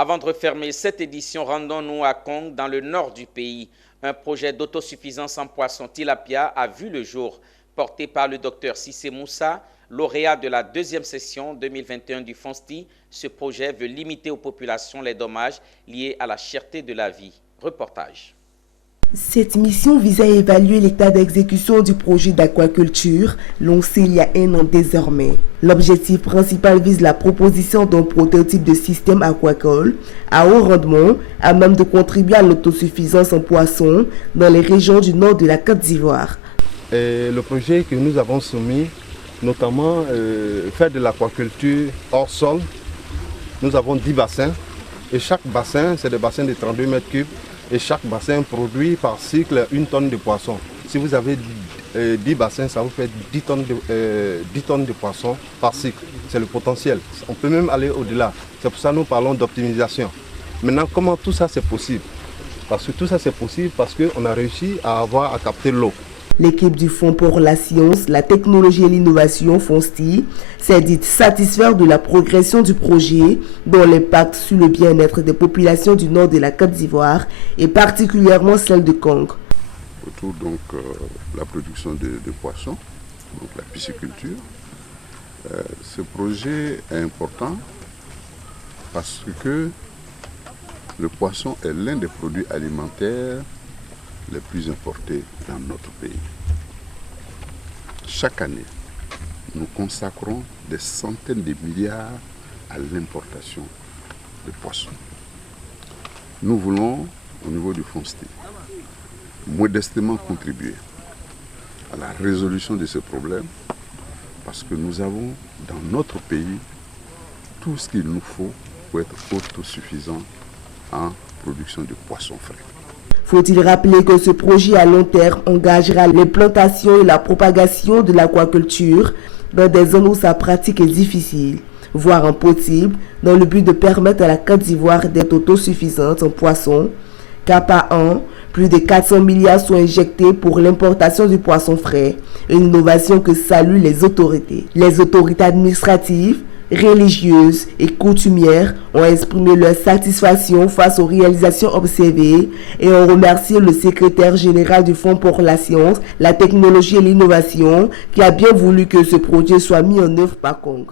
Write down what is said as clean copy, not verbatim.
Avant de refermer cette édition, rendons-nous à Kong, dans le nord du pays. Un projet d'autosuffisance en poisson tilapia a vu le jour, porté par le docteur Cissé Moussa, lauréat de la deuxième session 2021 du FONSTI. Ce projet veut limiter aux populations les dommages liés à la cherté de la vie. Reportage. Cette mission vise à évaluer l'état d'exécution du projet d'aquaculture lancé il y a un an désormais. L'objectif principal vise la proposition d'un prototype de système aquacole à haut rendement à même de contribuer à l'autosuffisance en poissons dans les régions du nord de la Côte d'Ivoire. Le projet que nous avons soumis, notamment faire de l'aquaculture hors sol. Nous avons 10 bassins et chaque bassin, c'est des bassins de 32 mètres cubes. Et chaque bassin produit par cycle 1 tonne de poisson. Si vous avez 10 bassins, ça vous fait 10 tonnes de poissons par cycle. C'est le potentiel. On peut même aller au-delà. C'est pour ça que nous parlons d'optimisation. Maintenant, comment tout ça c'est possible? Parce que tout ça c'est possible parce qu'on a réussi à capter l'eau. L'équipe du Fonds pour la science, la technologie et l'innovation, FONSTI, s'est dite satisfaire de la progression du projet, dont l'impact sur le bien-être des populations du nord de la Côte d'Ivoire et particulièrement celle de Kong. Autour donc la production de poissons, donc la pisciculture. Ce projet est important parce que le poisson est l'un des produits alimentaires les plus importés dans notre pays. Chaque année, nous consacrons des centaines de milliards à l'importation de poissons. Nous voulons, au niveau du FONSTI, modestement contribuer à la résolution de ce problème parce que nous avons dans notre pays tout ce qu'il nous faut pour être autosuffisant en production de poissons frais. Faut-il rappeler que ce projet à long terme engagera l'implantation et la propagation de l'aquaculture dans des zones où sa pratique est difficile, voire impossible, dans le but de permettre à la Côte d'Ivoire d'être autosuffisante en poissons, car par an, plus de 400 milliards sont injectés pour l'importation du poisson frais, une innovation que saluent les autorités. Les autorités administratives, religieuses et coutumières ont exprimé leur satisfaction face aux réalisations observées et ont remercié le secrétaire général du Fonds pour la science, la technologie et l'innovation qui a bien voulu que ce projet soit mis en œuvre par Kong.